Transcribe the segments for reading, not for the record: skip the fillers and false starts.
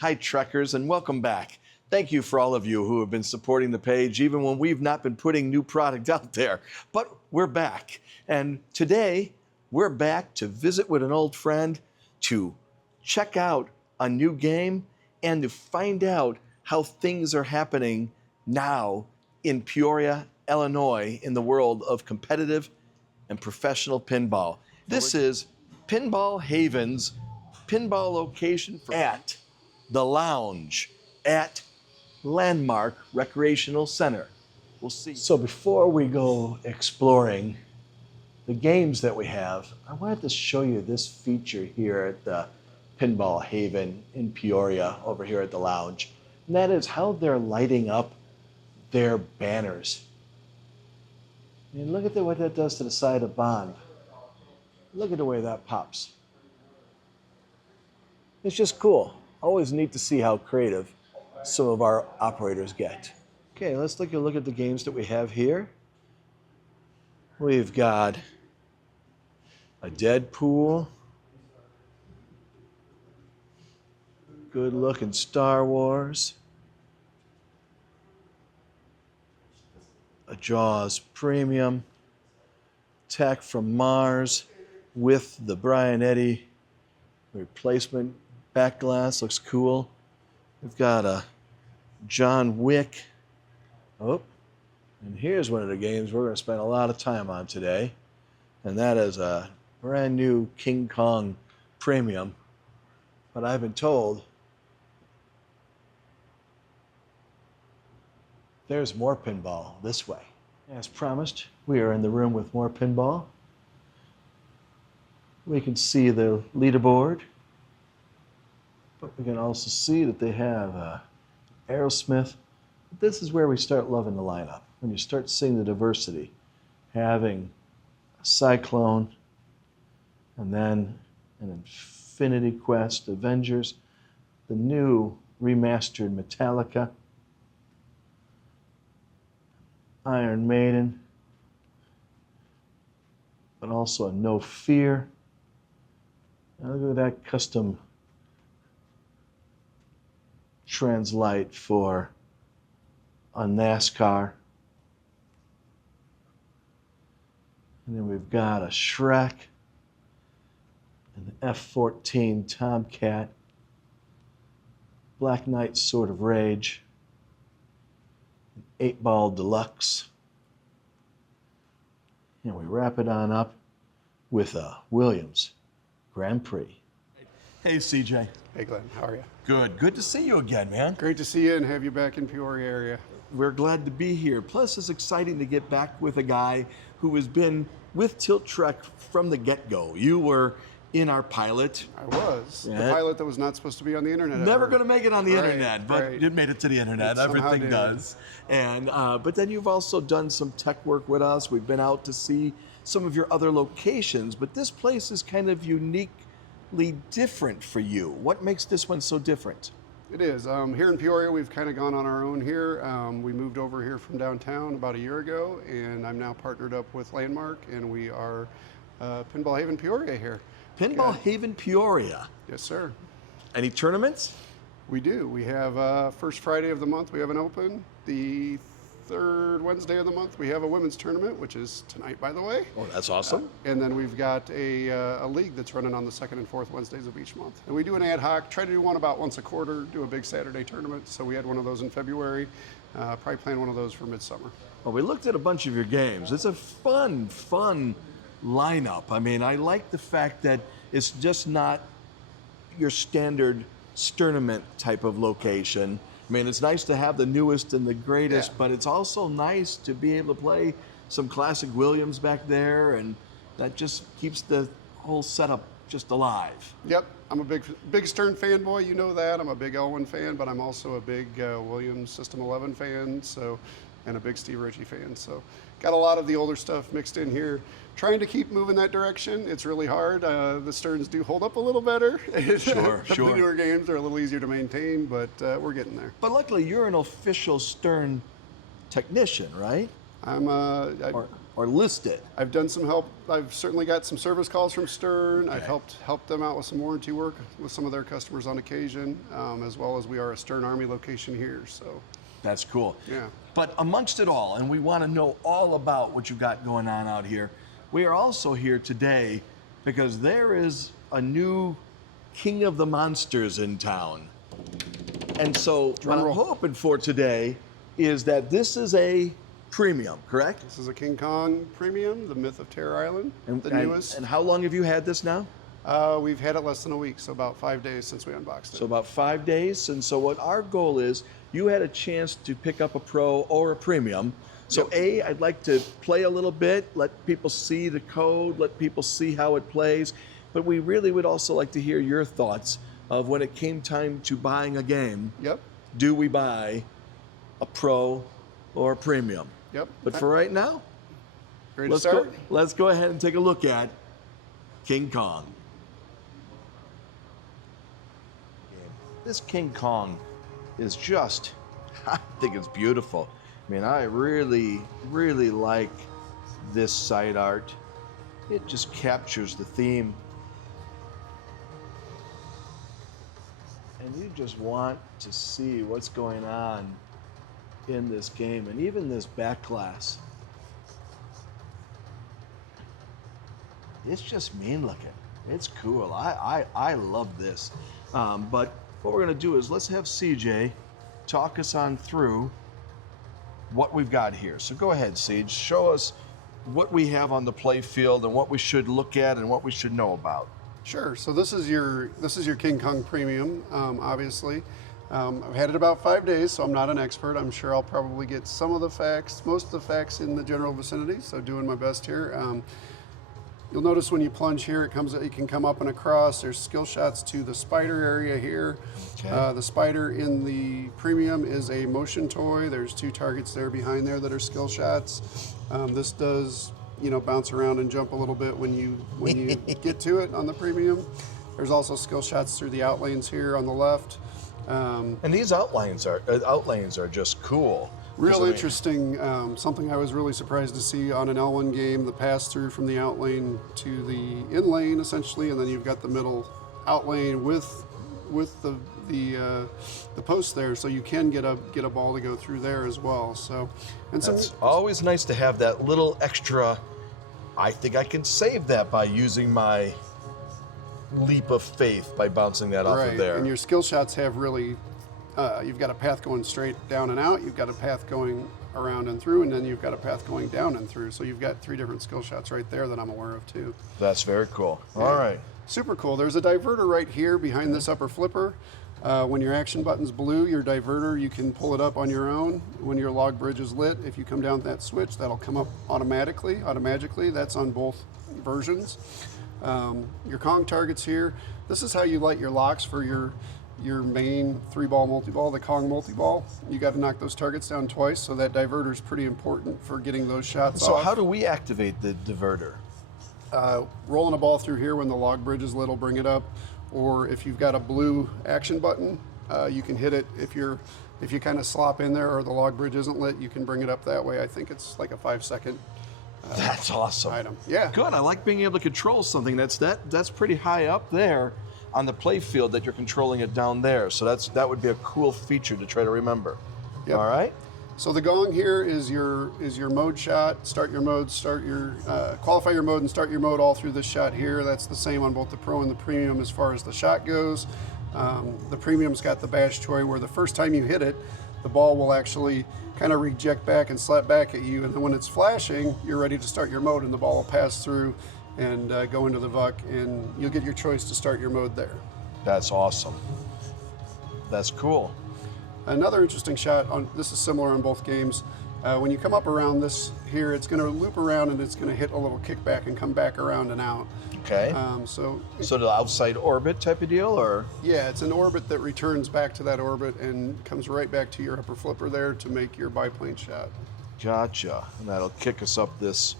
Hi, Trekkers, and welcome back. Thank you for all of you who have been supporting the page, even when we've not been putting new product out there. But we're back. And today, we're back to visit with an old friend, to check out a new game, and to find out how things are happening now in Peoria, Illinois, in the world of competitive and professional pinball. This is Pinball Haven's pinball location at the Lounge at Landmark Recreational Center. We'll see. So before we go exploring the games that we have, I wanted to show you this feature here at the Pinball Haven in Peoria over here at the Lounge. And that is how they're lighting up their banners. And look at what that does to the side of Bond. Look at the way that pops. It's just cool. Always neat to see how creative some of our operators get. Okay, let's take a look at the games that we have here. We've got a Deadpool, good looking Star Wars, a Jaws Premium, Attack from Mars with the Brian Eddy replacement back glass, looks cool. We've got a John Wick. Oh, and here's one of the games we're going to spend a lot of time on today, and that is a brand new King Kong Premium. But I've been told there's more pinball this way. As promised, we are in the room with more pinball. We can see the leaderboard, but we can also see that they have Aerosmith. This is where we start loving the lineup, when you start seeing the diversity, having a Cyclone, and then an Infinity Quest, Avengers, the new remastered Metallica, Iron Maiden, but also a No Fear. Now look at that custom Translite for a NASCAR. And then we've got a Shrek, an F-14 Tomcat, Black Knight Sword of Rage, an 8-Ball Deluxe. And we wrap it on up with a Williams Grand Prix. Hey, CJ. Hey, Glenn. How are you? Good. Good to see you again, man. Great to see you and have you back in Peoria area. We're glad to be here. Plus, it's exciting to get back with a guy who has been with Tilt Trek from the get-go. You were in our pilot. I was. The pilot that was not supposed to be on the internet. Never going to make it on the internet, but right. it made it to the internet. It somehow Everything did. does. And but then you've also done some tech work with us. We've been out to see some of your other locations, but this place is kind of uniquely different for you. What makes this one so different? It is. Here in Peoria, we've kind of gone on our own here. We moved over here from downtown about a year ago, and I'm now partnered up with Landmark, and we are Pinball Haven Peoria here. Pinball Haven Peoria. Yes, sir. Any tournaments? We do. We have first Friday of the month, we have an open. The third Wednesday of the month, we have a women's tournament, which is tonight, by the way. Oh, that's awesome. And then we've got a league that's running on the second and fourth Wednesdays of each month. And we do an ad hoc, try to do one about once a quarter, do a big Saturday tournament. So we had one of those in February, probably plan one of those for midsummer. Well, we looked at a bunch of your games. It's a fun lineup. I mean, I like the fact that it's just not your standard tournament type of location. I mean, it's nice to have the newest and the greatest, but it's also nice to be able to play some classic Williams back there, and that just keeps the whole setup just alive. Yep, I'm a big Stern fanboy, you know that. I'm a big Elwin fan, but I'm also a big Williams System 11 fan, and a big Steve Ritchie fan. So got a lot of the older stuff mixed in here. Trying to keep moving that direction. It's really hard. The Sterns do hold up a little better. Sure. The newer games are a little easier to maintain, but we're getting there. But luckily, you're an official Stern technician, right? I'm or list it. I've done some help. I've certainly got some service calls from Stern. I've helped them out with some warranty work with some of their customers on occasion, as well as we are a Stern Army location here. So That's cool. yeah. But amongst it all, and we want to know all about what you got going on out here, we are also here today because there is a new king of the monsters in town. And so what I'm hoping for today is that this is a premium, correct? This is a King Kong Premium, the Myth of Terror Island, the newest. And how long have you had this now? We've had it less than a week, so about 5 days since we unboxed it. So about 5 days. And so what our goal is, you had a chance to pick up a pro or a premium. So I'd like to play a little bit, let people see the code, let people see how it plays. But we really would also like to hear your thoughts of when it came time to buying a game. Yep. Do we buy a pro or a premium? Yep. But for right now, Ready to start? let's go ahead and take a look at King Kong. This King Kong is just, I think it's beautiful. I mean, I really, really like this side art. It just captures the theme. And you just want to see what's going on in this game, and even this back glass. It's just mean looking. It's cool. I love this. But what we're gonna do is let's have CJ talk us on through what we've got here. So go ahead, CJ. Show us what we have on the play field and what we should look at and what we should know about. Sure. So this is your King Kong Premium, obviously. I've had it about 5 days, so I'm not an expert. I'm sure I'll probably get some of the facts, most of the facts in the general vicinity, so doing my best here. You'll notice when you plunge here, it can come up and across. There's skill shots to the spider area here. Okay. The spider in the Premium is a motion toy. There's 2 targets there behind there that are skill shots. This does, bounce around and jump a little bit when you get to it on the Premium. There's also skill shots through the outlanes here on the left. And these outlanes are just cool. Real interesting, something I was really surprised to see on an L1 game, the pass through from the outlane to the in lane essentially, and then you've got the middle outlane with the post there, so you can get a ball to go through there as well. So, and it's always nice to have that little extra. I think I can save that by using my leap of faith by bouncing that off of there. And your skill shots have really, you've got a path going straight down and out, you've got a path going around and through, and then you've got a path going down and through. So you've got 3 different skill shots right there that I'm aware of too. That's very cool. All right. Super cool. There's a diverter right here behind this upper flipper. When your action button's blue, your diverter, you can pull it up on your own. When your log bridge is lit, if you come down that switch, that'll come up automatically. That's on both versions. Your Kong targets here. This is how you light your locks for your main 3-ball multi-ball, the Kong multi-ball. You got to knock those targets down twice, so that diverter is pretty important for getting those shots off. So how do we activate the diverter? Rolling a ball through here when the log bridge is lit will bring it up, or if you've got a blue action button, you can hit it. If you kind of slop in there or the log bridge isn't lit, you can bring it up that way. I think it's like a 5-second That's awesome. item. Yeah. Good. I like being able to control something that's pretty high up there on the play field that you're controlling it down there. So that would be a cool feature to try to remember. Yep. All right. So the gong here is your mode shot. Start your mode, qualify your mode and start your mode all through this shot here. That's the same on both the Pro and the Premium as far as the shot goes. The Premium's got the bash toy where the first time you hit it, the ball will actually kind of reject back and slap back at you, and then when it's flashing, you're ready to start your mode and the ball will pass through and go into the VUC, and you'll get your choice to start your mode there. That's awesome. That's cool. Another interesting shot, this is similar on both games. When you come up around this here, it's going to loop around and it's going to hit a little kickback and come back around and out. Okay. So the outside orbit type of deal, or? Yeah, it's an orbit that returns back to that orbit and comes right back to your upper flipper there to make your biplane shot. Gotcha. And that'll kick us up this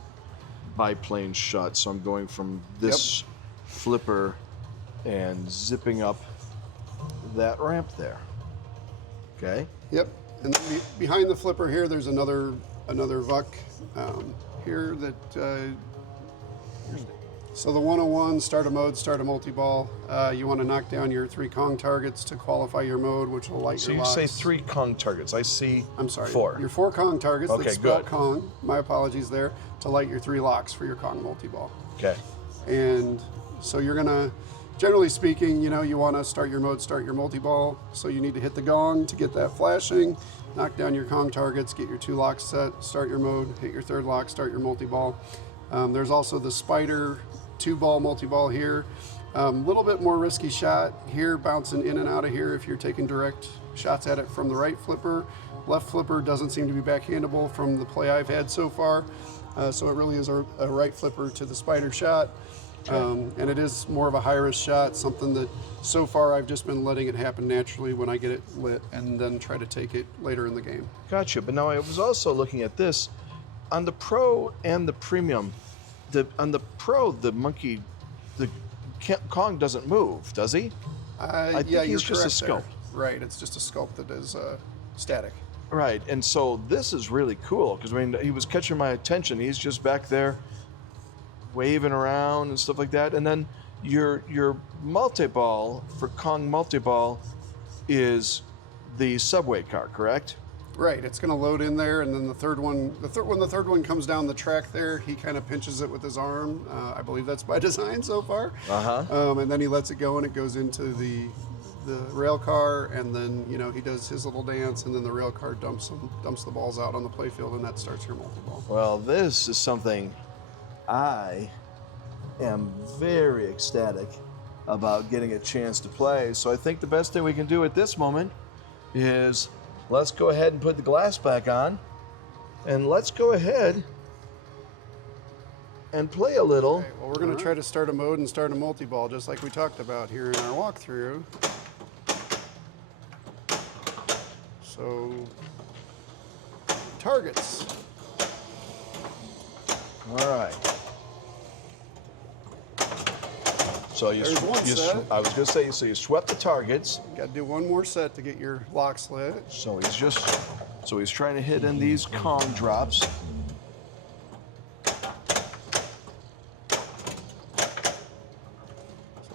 biplane shot. So I'm going from this flipper and zipping up that ramp there. Okay. Yep. And then behind the flipper here, there's another VUC here that. So the 101, start a mode, start a multi-ball. You want to knock down your 3 Kong targets to qualify your mode, which will light So your you locks. say 3 Kong targets. I see. I'm sorry. 4. Your 4 Kong targets. Okay, that spell good. Kong. My apologies there. To light your 3 locks for your Kong multi-ball. Okay. And so you're gonna, generally speaking, you know, you want to start your mode, start your multi-ball. So you need to hit the gong to get that flashing. Knock down your Kong targets, get your 2 locks set, start your mode, hit your 3rd lock, start your multi-ball. There's also the spider 2-ball multi-ball here. Little bit more risky shot here, bouncing in and out of here if you're taking direct shots at it from the right flipper. Left flipper doesn't seem to be backhandable from the play I've had so far. So it really is a right flipper to the spider shot. And it is more of a high-risk shot, something that so far I've just been letting it happen naturally when I get it lit and then try to take it later in the game. Gotcha. But now I was also looking at this. On the Pro and the Premium, on the Pro, the Kong doesn't move, does he? I think Yeah, he's you're just a correct sculpt. there. Right, it's just a sculpt that is static. Right, and so this is really cool because I mean he was catching my attention. He's just back there waving around and stuff like that. And then your multi-ball for Kong multi-ball is the subway car, correct? Right, it's going to load in there, and then the third one, when the third one comes down the track there, he kind of pinches it with his arm. I believe that's by design so far. And then he lets it go, and it goes into the rail car, and then he does his little dance, and then the rail car dumps the balls out on the playfield, and that starts your multi-ball. Well, this is something I am very ecstatic about getting a chance to play. So I think the best thing we can do at this moment is let's go ahead and put the glass back on, and let's go ahead and play a little. Okay, well, we're going to try to start a mode and start a multi-ball, just like we talked about here in our walkthrough. So, targets. All right. So There's one set. I was going to say, so you swept the targets. Got to do one more set to get your locks lit. So he's trying to hit in these Kong drops.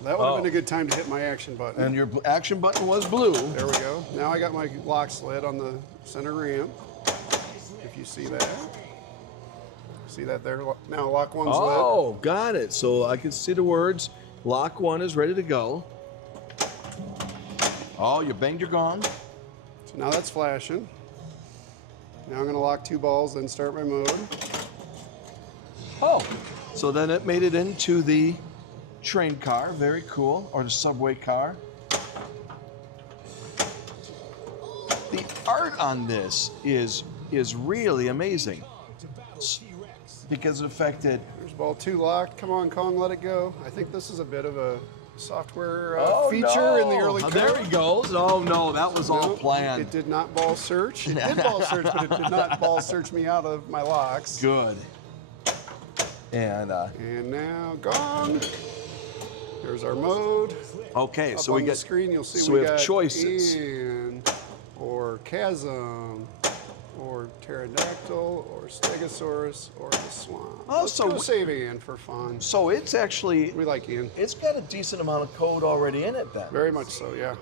That would have been a good time to hit my action button. And your action button was blue. There we go. Now I got my lock sled on the center ramp. If you see that. See that there? Now lock one's lit. Oh, got it. So I can see the words. Lock 1 is ready to go. Oh, you banged your gong. So now that's flashing. Now I'm going to lock 2 balls, then start my mode. Oh, so then it made it into the train car. Very cool. Or the subway car. The art on this is really amazing. Because of the fact that There's ball 2 locked. Come on, Kong, let it go. I think this is a bit of a software feature in the early code. There he goes. Oh, no, that was all Nope, planned. It did not ball search. It did ball search, but it did not ball search me out of my locks. Good. And now gong. There's our mode. okay, Up so on we the get screen. You'll see so we we have got choices. in, or chasm, or pterodactyl, or stegosaurus, or the swamp. Oh, Let's so go save Ian for fun. So it's actually We like Ian. it's got a decent amount of code already in it then. Very much so, yeah.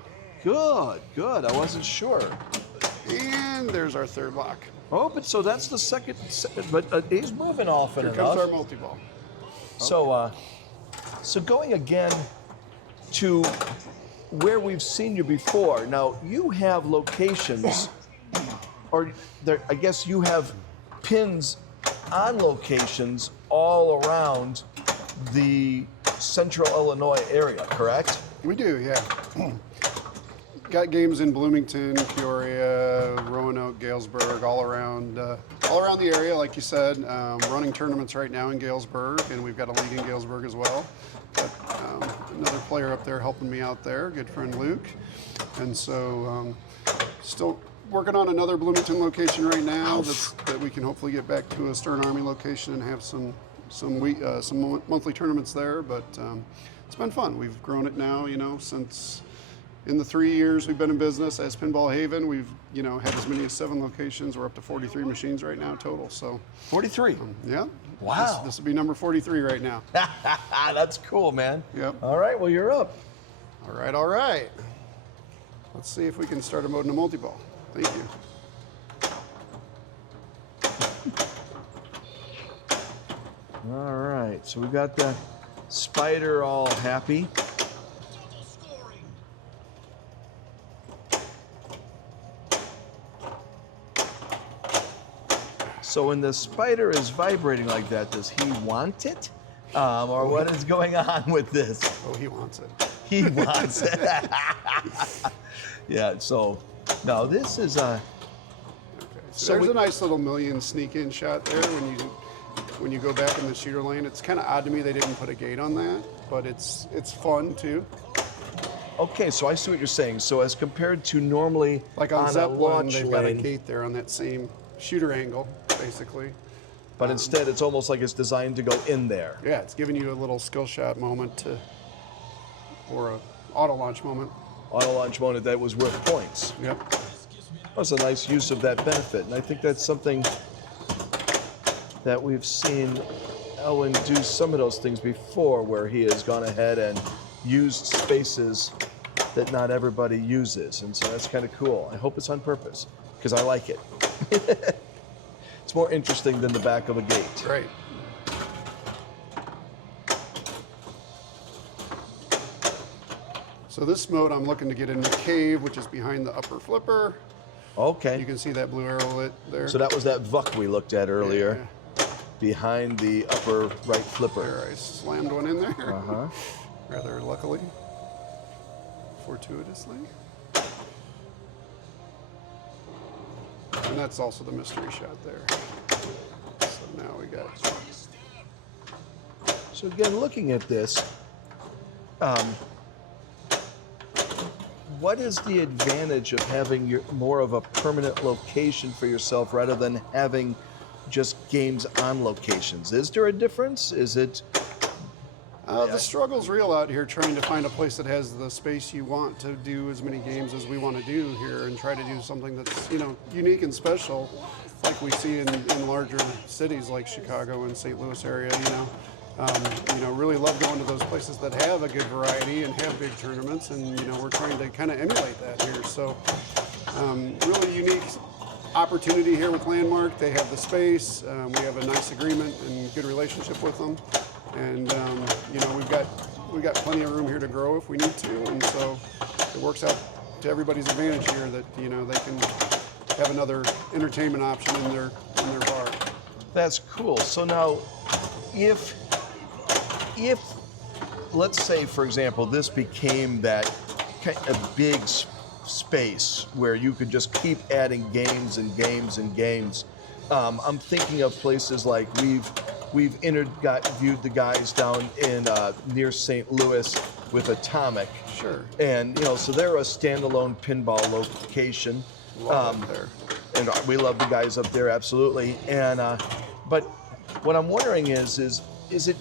Good. I wasn't sure. And there's our 3rd lock. Oh, but so that's the second. But he's moving often Here enough. comes our multi-ball. So going again to where we've seen you before. Now you have locations, or there, I guess you have pins on locations all around the Central Illinois area, correct? We do, yeah. Got games in Bloomington, Peoria, Roanoke, Galesburg, all around the area, like you said. Running tournaments right now in Galesburg, and we've got a league in Galesburg as well. But another player up there helping me out there, good friend Luke. And so still working on another Bloomington location right now that we can hopefully get back to a Stern Army location and have some monthly tournaments there. But it's been fun. We've grown it now, since in the 3 years we've been in business as Pinball Haven, we've had as many as 7 locations. We're up to 43 machines right now total. So 43. yeah. Wow. This will be number 43 right now. That's cool, man. Yep. All right, well, you're up. All right, all right. Let's see if we can start a mode in a multi-ball. Thank you. All right, so we got the spider all happy. So when the spider is vibrating like that, does he want it? Or what is going on with this? Oh, he wants it. He wants it. Yeah, so now this is a... Okay, so there's a nice little million sneak-in shot there when you go back in the shooter lane. It's kind of odd to me they didn't put a gate on that, but it's fun too. Okay, so I see what you're saying. So as compared to normally Like on a Zeppelin, launch they've got a lane, gate there on that same shooter angle, basically. but instead it's almost like it's designed to go in there. Yeah, it's giving you a little skill shot moment or a auto launch moment. Auto launch mode that was worth points. Yep. That's a nice use of that benefit, and I think that's something that we've seen Elwin do some of those things before, where he has gone ahead and used spaces that not everybody uses, and so that's kind of cool. I hope it's on purpose, because I like it. It's more interesting than the back of a gate. Right. So this mode, I'm looking to get in the cave, which is behind the upper flipper. Okay. You can see that blue arrow lit there. So that was that VUC we looked at earlier, behind the upper right flipper. There, I slammed one in there. Uh-huh. Rather luckily, fortuitously. And that's also the mystery shot there. So now we got... So again, looking at this, what is the advantage of having more of a permanent location for yourself rather than having just games on locations? Is there a difference? Is it... The struggle's real out here trying to find a place that has the space you want to do as many games as we want to do here and try to do something that's, unique and special like we see in larger cities like Chicago and St. Louis area, really love going to those places that have a good variety and have big tournaments, and we're trying to kind of emulate that here. So really unique opportunity here with Landmark. They have the space, we have a nice agreement and good relationship with them, and we've got plenty of room here to grow if we need to, and so it works out to everybody's advantage here that they can have another entertainment option in their bar. That's cool. So now, if let's say, for example, this became that kind of big space where you could just keep adding games and games and games. I'm thinking of places like we've viewed the guys down in near St. Louis with Atomic. Sure. And so they're a standalone pinball location. Love it there. And we love the guys up there, absolutely. And but what I'm wondering is it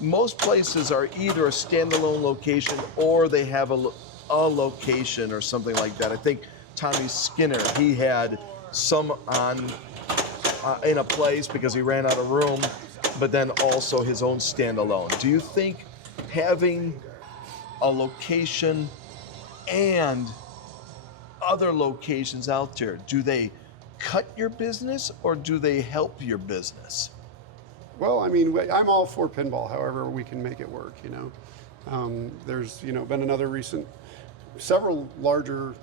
most places are either a standalone location or they have a location or something like that. I think Tommy Skinner, he had some on in a place because he ran out of room, but then also his own standalone. Do you think having a location and other locations out there, do they cut your business or do they help your business? Well, I mean, I'm all for pinball, however we can make it work, There's, been several larger,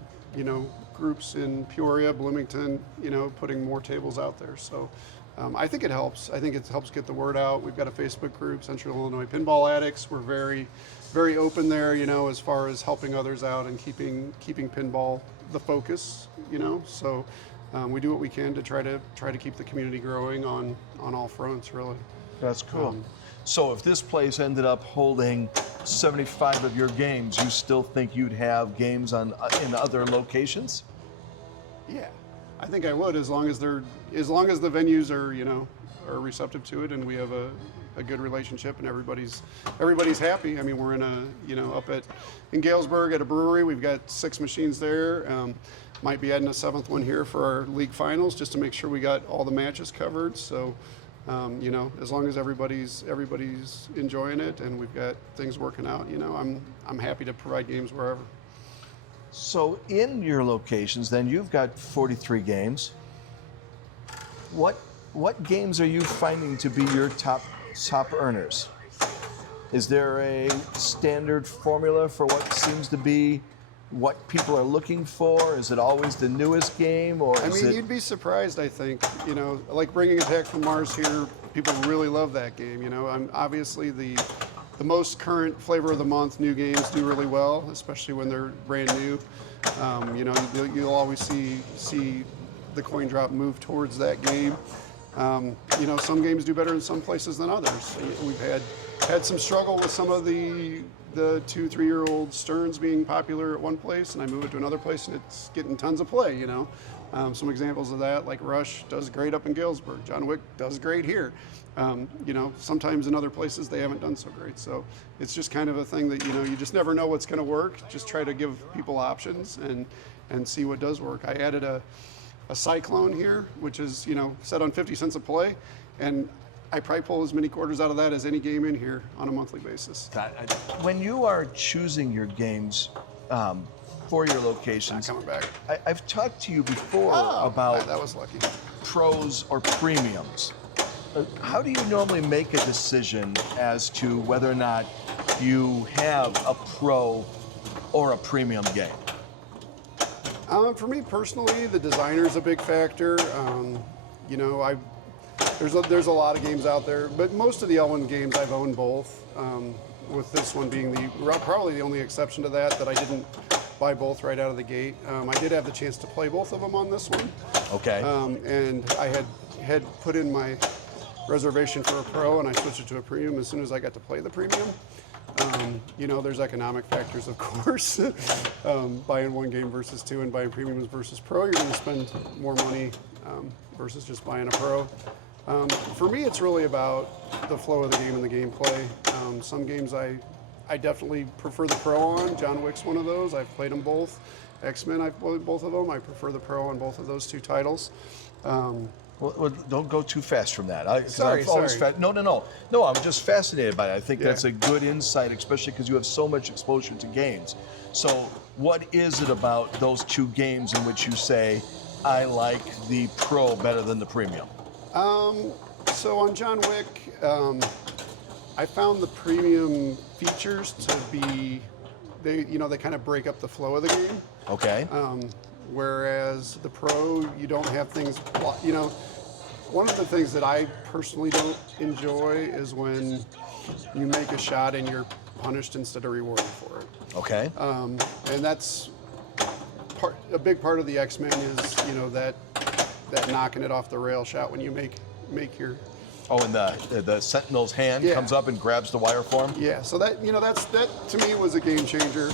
groups in Peoria, Bloomington, putting more tables out there. So I think it helps. I think it helps get the word out. We've got a Facebook group, Central Illinois Pinball Addicts. We're very, very open there, as far as helping others out and keeping pinball the focus, So we do what we can to try to keep the community growing on all fronts, really. That's cool. So if this place ended up holding 75 of your games, you still think you'd have games in other locations? Yeah. I think I would, as long as the venues are, are receptive to it, and we have a good relationship, and everybody's happy. I mean, we're in up in Galesburg at a brewery. We've got 6 machines there. Might be adding a 7th one here for our league finals, just to make sure we got all the matches covered. So, as long as everybody's enjoying it and we've got things working out, I'm happy to provide games wherever. So in your locations, then you've got 43 games. What games are you finding to be your top earners? Is there a standard formula for what seems to be what people are looking for? Is it always the newest game, or you'd be surprised. I think like Bringing Attack from Mars here, people really love that game. Obviously the most current flavor of the month, new games do really well, especially when they're brand new. You'll always see the coin drop move towards that game. Some games do better in some places than others. We've had some struggle with some of the 2-3-year-old Sterns being popular at one place, and I move it to another place and it's getting tons of play. Some examples of that, like Rush does great up in Galesburg. John Wick does great here. Sometimes in other places they haven't done so great. So it's just kind of a thing that, you just never know what's going to work. Just try to give people options and see what does work. I added a Cyclone here, which is, set on 50 cents a play, and I probably pull as many quarters out of that as any game in here on a monthly basis. When you are choosing your games for your locations, Not coming back. I've talked to you before about that was lucky. pros or premiums. How do you normally make a decision as to whether or not you have a pro or a premium game? For me personally, the designer's a big factor. There's a lot of games out there, but most of the Elwyn games I've owned both. With this one being probably the only exception to that I didn't buy both right out of the gate. I did have the chance to play both of them on this one. Okay. And I had put in my reservation for a pro, and I switched it to a premium as soon as I got to play the premium. There's economic factors, of course. Buying one game versus two and buying premiums versus pro, you're going to spend more money versus just buying a pro. For me, it's really about the flow of the game and the gameplay. Some games I definitely prefer the pro on. John Wick's one of those. I've played them both. X-Men, I've played both of them. I prefer the pro on both of those 2 titles. Well, don't go too fast from that. Sorry. No, I'm just fascinated by it. I think that's a good insight, especially because you have so much exposure to games. So what is it about those 2 games in which you say, I like the pro better than the premium? So on John Wick, I found the premium features to be, they kind of break up the flow of the game. Okay. Whereas the pro, you don't have things, one of the things that I personally don't enjoy is when you make a shot and you're punished instead of rewarded for it. Okay. And that's a big part of the X-Men is, that knocking it off the rail shot when you make your... Oh, and the Sentinel's hand comes up and grabs the wire for him? Yeah, so that to me was a game changer.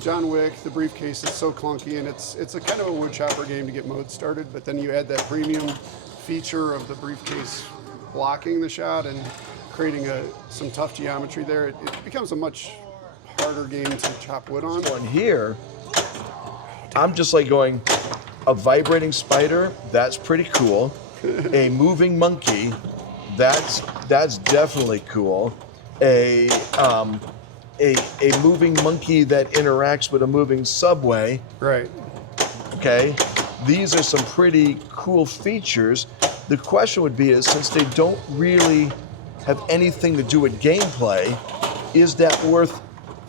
John Wick, the briefcase is so clunky, and it's a kind of a wood chopper game to get mode started, but then you add that premium feature of the briefcase blocking the shot and creating some tough geometry there. It becomes a much harder game to chop wood on. So in here, I'm just like going, a vibrating spider, that's pretty cool. A moving monkey, that's definitely cool. A moving monkey that interacts with a moving subway. Right. Okay. These are some pretty cool features. The question would be since they don't really have anything to do with gameplay, is that worth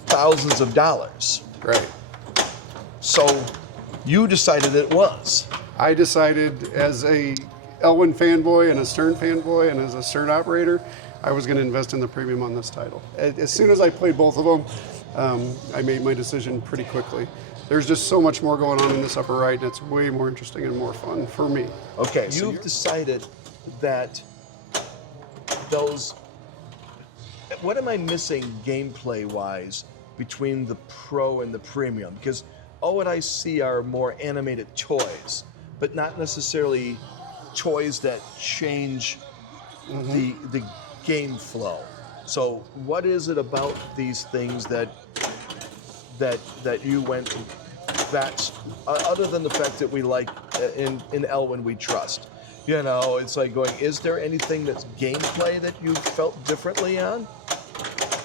thousands of dollars? Right. So you decided it was. I decided as a Elwyn fanboy and a Stern fanboy and as a Stern operator, I was going to invest in the premium on this title. As soon as I played both of them, I made my decision pretty quickly. There's just so much more going on in this upper right, and it's way more interesting and more fun for me. Okay, so you've decided that those... What am I missing gameplay-wise between the Pro and the Premium? Because all what I see are more animated toys. but not necessarily toys that change the game flow. So what is it about these things that you went, that's other than the fact that we like in Elwyn we trust? You know, it's like going, is there anything that's gameplay that you felt differently on?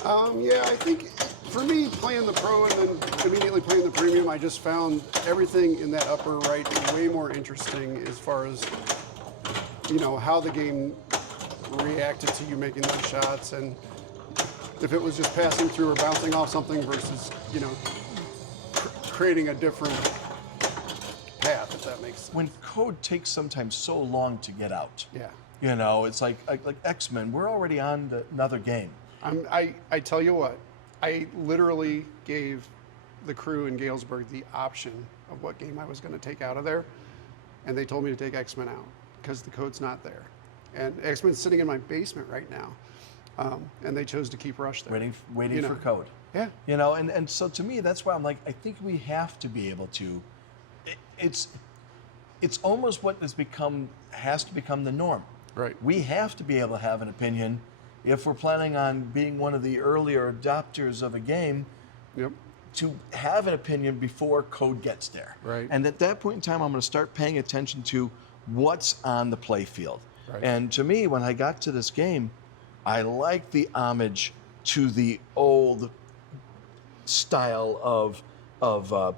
Yeah, I think for me, playing the Pro and then immediately playing the Premium, I just found everything in that upper right way more interesting as far as, you know, how the game reacted to you making those shots, and if it was just passing through or bouncing off something versus, you know, creating a different path, if that makes sense. When code takes sometimes so long to get out, Yeah. you know, it's like X-Men, we're already on another game. I tell you what, I literally gave the crew in Galesburg the option of what game I was going to take out of there, and they told me to take X-Men out because the code's not there. And X-Men's sitting in my basement right now, and they chose to keep Rush there. Waiting You for know. code. Yeah. You know, and so to me, that's why I'm like, I think we have to be able to, it's almost what has to become the norm. Right. We have to be able to have an opinion if we're planning on being one of the earlier adopters of a game. Yep. To have an opinion before code gets there. Right. And at that point in time, I'm going to start paying attention to what's on the play field. Right. And to me, when I got to this game, I like the homage to the old style of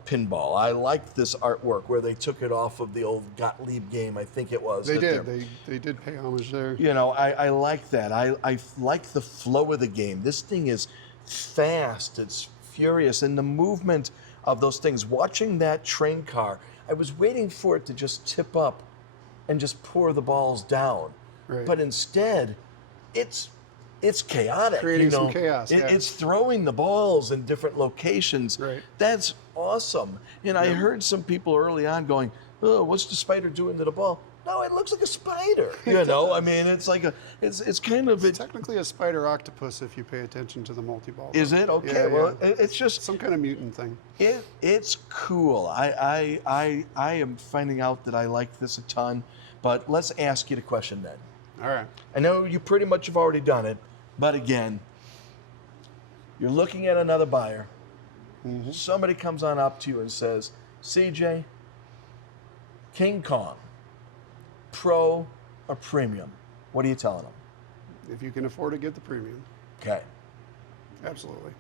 pinball. I like this artwork where they took it off of the old Gottlieb game, I think it was. They did. They did pay homage there. You know, I like that. I like the flow of the game. This thing is fast. It's furious. And the movement of those things. Watching that train car, I was waiting for it to just tip up and just pour the balls down. Right. But instead, it's chaotic. Creating some chaos, yeah. It's throwing the balls in different locations. Right. That's awesome. And I heard some people early on going, "Oh, what's the spider doing to the ball?" No, it looks like a spider. You know, I mean, it's like it's kind of It's technically a spider octopus if you pay attention to the multi-ball. Is it okay? Yeah, Well, yeah. it's just Some kind of mutant thing. it's cool. I am finding out that I like this a ton. But let's ask you the question then. All right. I know you pretty much have already done it, but again, you're looking at another buyer. Somebody comes on up to you and says, CJ, King Kong, Pro or Premium? What are you telling them? If you can afford to get the Premium, Okay. absolutely.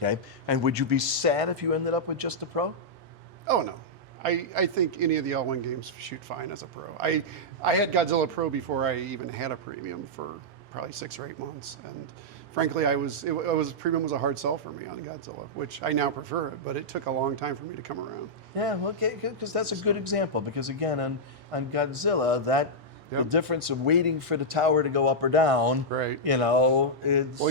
Okay. And would you be sad if you ended up with just the Pro? Oh, no. I think any of the All-In games shoot fine as a Pro. I had Godzilla Pro before I even had a Premium for probably 6 or 8 months. And frankly, Premium was a hard sell for me on Godzilla, which I now prefer it, but it took a long time for me to come around. Yeah, okay, because that's a good example. Because again, on Godzilla, the difference of waiting for the tower to go up or down, Right. you know, it's... Well,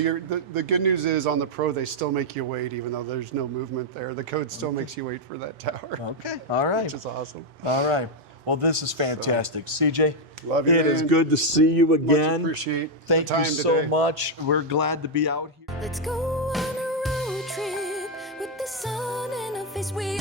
the good news is on the Pro, they still make you wait, even though there's no movement there. The code still makes you wait for that tower. Okay, all right. Which is awesome. All right. Well, this is fantastic. CJ, Love you, it is man. good to see you Much again. appreciate Thank the time you so today. much. We're glad to be out here. Let's go on a road trip with the sun in our face. We